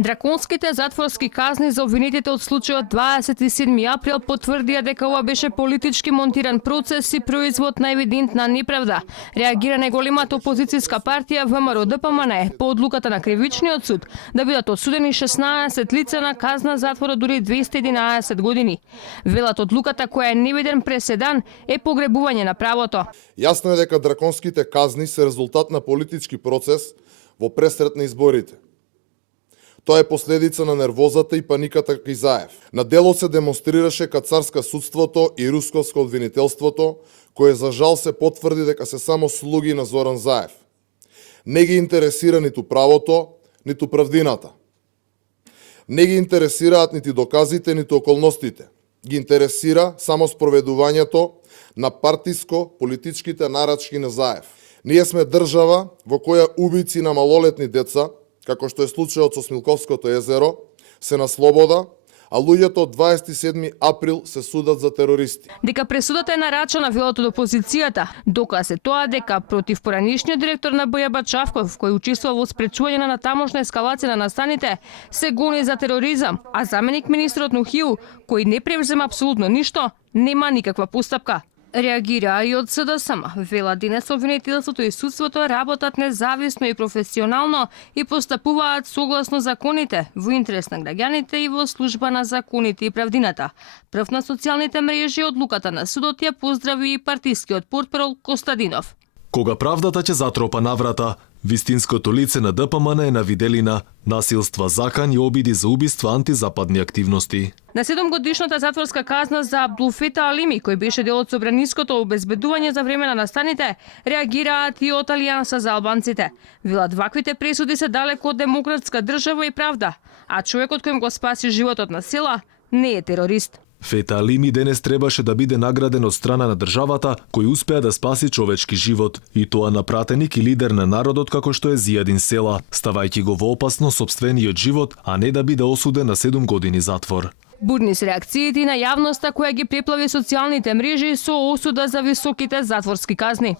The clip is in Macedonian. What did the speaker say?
Драконските затворски казни за обвинетите од случајот 27 април потврдија дека ова беше политички монтиран процес и производ на евидентна неправда. Реагира најголемата опозицијска партија ВМРО-ДПМН по одлуката на кривичниот суд да бидат осудени 16 лица на казна затвора дури 211 години. Велат одлуката која е невиден преседан е погребување на правото. Јасно е дека драконските казни се резултат на политички процес во пресрет на изборите. Тоа е последица на нервозата и паниката кај Заев. На дело се демонстрираше кацарска судството и русковско обвинителството, кое за жал се потврди дека се само слуги на Зоран Заев. Не ги интересира ниту правото, ниту правдината. Не ги интересираат нити доказите, ниту околностите. Ги интересира само спроведувањето на партиско-политичките нарачки на Заев. Ние сме држава во која убици на малолетни деца, како што е случајот со Смилковското езеро, се на слобода, а луѓето од 27 април се судат за терористи. Дека пресудата е нарачана, велат од опозицијата. Доказ е тоа дека против поранишниот директор на БЈ Бачавков, кој учествува во спречување на тамошна ескалација на настаните, се гони за тероризам, а заменик министерот Нухиу, кој не превзема апсолутно ништо, нема никаква постапка. Реагира и од СДСМ. Вела денес обвинителството и судството работат независно и професионално и постапуваат согласно законите, во интерес на граѓаните и во служба на законите и правдината. Прв на социјалните мрежи одлуката на судот ја поздрави и партискиот портпарол Костадинов. Кога правдата ќе затропа наврата, вистинското лице на ДПМН е на виделина, насилства, закан и обиди за убиства, антизападни активности. На 7-годишната затворска казна за Абдулфета Алими, кој беше дел од собраниското обезбедување за време на настаните, реагираат и од Алијанса за албанците. Велат ваквите пресуди се далеко од демократска држава и правда, а човекот кој им го спаси животот на сила не е терорист. Фета Алими денес требаше да биде награден од страна на државата, кој успеа да спаси човечки живот, и тоа на пратеник и лидер на народот како што е Зијадин Села, ставајќи го во опасно сопствениот живот, а не да биде осуден на 7 години затвор. Бурни се реакциите на јавноста која ги преплави социјалните мрежи со осуда за високите затворски казни.